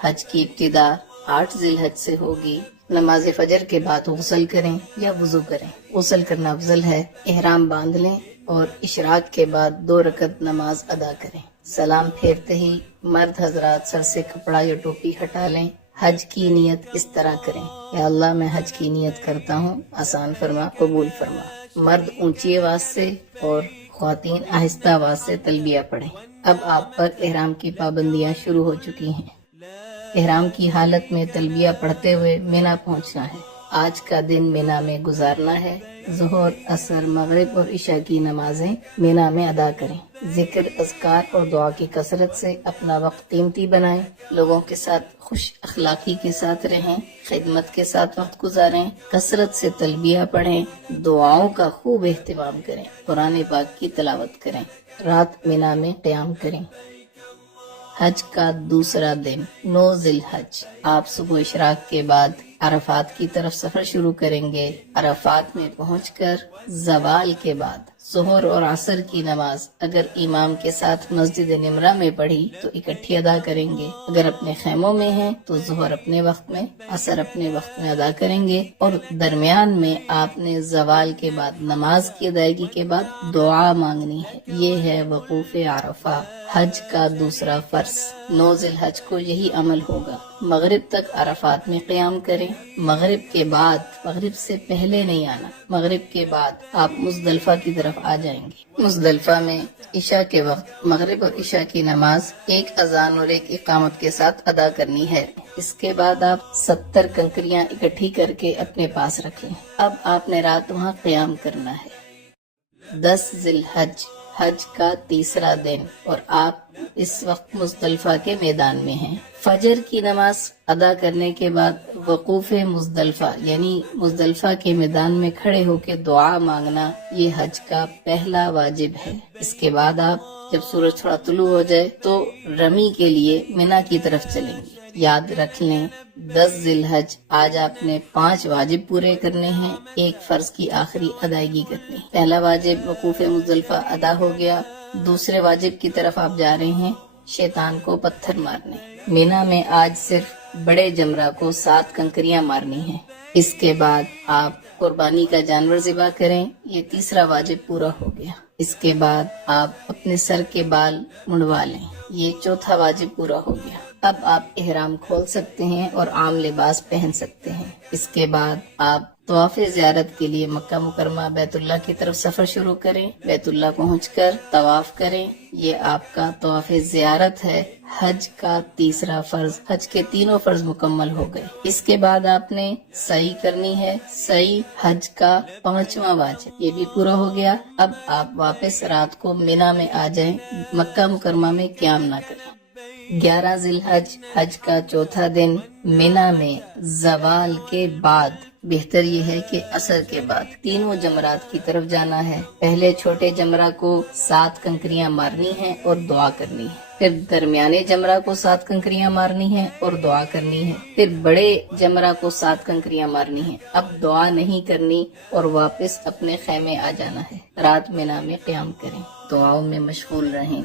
حج کی ابتدا 8 ذی الحج سے ہوگی۔ نماز فجر کے بعد غسل کریں یا وضو کریں۔ غسل کرنا افضل ہے۔ احرام باندھ لیں اور اشراق کے بعد 2 رکعت نماز ادا کریں۔ سلام پھیرتے ہی مرد حضرات سر سے کپڑا یا ٹوپی ہٹا لیں۔ حج کی نیت اس طرح کریں: یا اللہ میں حج کی نیت کرتا ہوں، آسان فرما، قبول فرما۔ مرد اونچی آواز سے اور خواتین آہستہ آواز سے تلبیہ پڑھیں۔ اب آپ پر احرام کی پابندیاں شروع ہو چکی ہیں۔ احرام کی حالت میں تلبیہ پڑھتے ہوئے مینا پہنچنا ہے۔ آج کا دن مینا میں گزارنا ہے۔ ظہر، عصر، مغرب اور عشاء کی نمازیں مینا میں ادا کریں۔ ذکر، اذکار اور دعا کی کثرت سے اپنا وقت قیمتی بنائیں۔ لوگوں کے ساتھ خوش اخلاقی کے ساتھ رہیں، خدمت کے ساتھ وقت گزاریں، کثرت سے تلبیہ پڑھیں، دعاؤں کا خوب اہتمام کریں، قرآن پاک کی تلاوت کریں، رات مینا میں قیام کریں۔ حج کا دوسرا دن 9 ذی الحج، آپ صبح اشراق کے بعد عرفات کی طرف سفر شروع کریں گے۔ عرفات میں پہنچ کر زوال کے بعد ظہر اور عصر کی نماز اگر امام کے ساتھ مسجد نمرہ میں پڑھی تو اکٹھی ادا کریں گے۔ اگر اپنے خیموں میں ہیں تو ظہر اپنے وقت میں، عصر اپنے وقت میں ادا کریں گے، اور درمیان میں آپ نے زوال کے بعد نماز کی ادائیگی کے بعد دعا مانگنی ہے۔ یہ ہے وقوف عرفہ، حج کا دوسرا فرض۔ 9 ذی الحج کو یہی عمل ہوگا۔ مغرب تک عرفات میں قیام کریں۔ مغرب کے بعد، مغرب سے پہلے نہیں آنا، مغرب کے بعد آپ مزدلفہ کی طرف آ جائیں گے۔ مزدلفہ میں عشاء کے وقت مغرب اور عشاء کی نماز ایک اذان اور ایک اقامت کے ساتھ ادا کرنی ہے۔ اس کے بعد آپ 70 کنکریاں اکٹھی کر کے اپنے پاس رکھیں۔ اب آپ نے رات وہاں قیام کرنا ہے۔ 10 ذی الحج، حج کا تیسرا دن، اور آپ اس وقت مزدلفہ کے میدان میں ہیں۔ فجر کی نماز ادا کرنے کے بعد وقوف مزدلفہ یعنی مزدلفہ کے میدان میں کھڑے ہو کے دعا مانگنا یہ حج کا پہلا واجب ہے۔ اس کے بعد آپ جب سورج تھوڑا طلوع ہو جائے تو رمی کے لیے مینا کی طرف چلیں گے۔ یاد رکھ لیں 10 ذی الحج آج آپ نے 5 واجب پورے کرنے ہیں، ایک فرض کی آخری ادائیگی کرنی۔ پہلا واجب وقوف مزدلفہ ادا ہو گیا۔ دوسرے واجب کی طرف آپ جا رہے ہیں، شیطان کو پتھر مارنے۔ مینا میں آج صرف بڑے جمرہ کو 7 کنکریاں مارنی ہیں۔ اس کے بعد آپ قربانی کا جانور ذبح کریں، یہ تیسرا واجب پورا ہو گیا۔ اس کے بعد آپ اپنے سر کے بال منڈوا لیں، یہ چوتھا واجب پورا ہو گیا۔ اب آپ احرام کھول سکتے ہیں اور عام لباس پہن سکتے ہیں۔ اس کے بعد آپ طواف زیارت کے لیے مکہ مکرمہ بیت اللہ کی طرف سفر شروع کریں۔ بیت اللہ پہنچ کر طواف کریں، یہ آپ کا طواف زیارت ہے۔ حج کا تیسرا فرض، حج کے تینوں فرض مکمل ہو گئے۔ اس کے بعد آپ نے سعی کرنی ہے، سعی حج کا 5واں واجب، یہ بھی پورا ہو گیا۔ اب آپ واپس رات کو مینا میں آ جائیں، مکہ مکرمہ میں قیام نہ کریں۔ 11 ذی الحج، حج کا چوتھا دن، مینا میں زوال کے بعد، بہتر یہ ہے کہ عصر کے بعد، تینوں جمرات کی طرف جانا ہے۔ پہلے چھوٹے جمرہ کو 7 کنکریاں مارنی ہیں اور دعا کرنی ہے، پھر درمیانے جمرہ کو 7 کنکریاں مارنی ہیں اور دعا کرنی ہے، پھر بڑے جمرہ کو 7 کنکریاں مارنی ہیں۔ اب دعا نہیں کرنی اور واپس اپنے خیمے آ جانا ہے۔ رات مینا میں قیام کریں، دعاؤں میں مشغول رہیں۔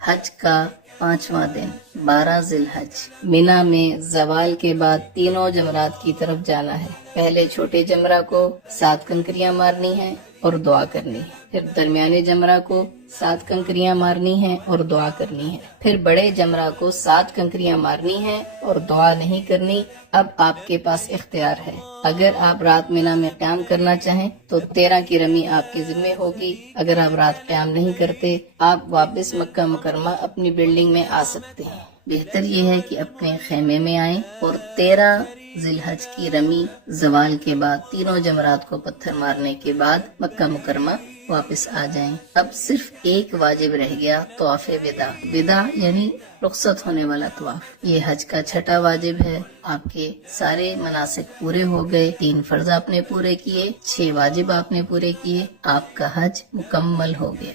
حج کا 5واں دن 12 ذی الحج، مینا میں زوال کے بعد تینوں جمرات کی طرف جانا ہے۔ پہلے چھوٹے جمرہ کو 7 کنکریاں مارنی ہیں اور دعا کرنی ہے، پھر درمیانے جمرہ کو 7 کنکریاں مارنی ہیں اور دعا کرنی ہے، پھر بڑے جمرہ کو 7 کنکریاں مارنی ہیں اور دعا نہیں کرنی۔ اب آپ کے پاس اختیار ہے، اگر آپ رات مینا میں قیام کرنا چاہیں تو 13 کی رمی آپ کے ذمہ ہوگی۔ اگر آپ رات قیام نہیں کرتے، آپ واپس مکہ مکرمہ اپنی بلڈنگ میں آ سکتے ہیں۔ بہتر یہ ہے کہ اپنے خیمے میں آئیں اور 13 ذی الحج کی رمی زوال کے بعد تینوں جمرات کو پتھر مارنے کے بعد مکہ مکرمہ واپس آ جائیں۔ اب صرف ایک واجب رہ گیا، طواف وداع۔ وداع یعنی رخصت ہونے والا طواف، یہ حج کا 6واں واجب ہے۔ آپ کے سارے مناسک پورے ہو گئے، 3 فرض آپ نے پورے کیے، 6 واجب آپ نے پورے کیے، آپ کا حج مکمل ہو گیا۔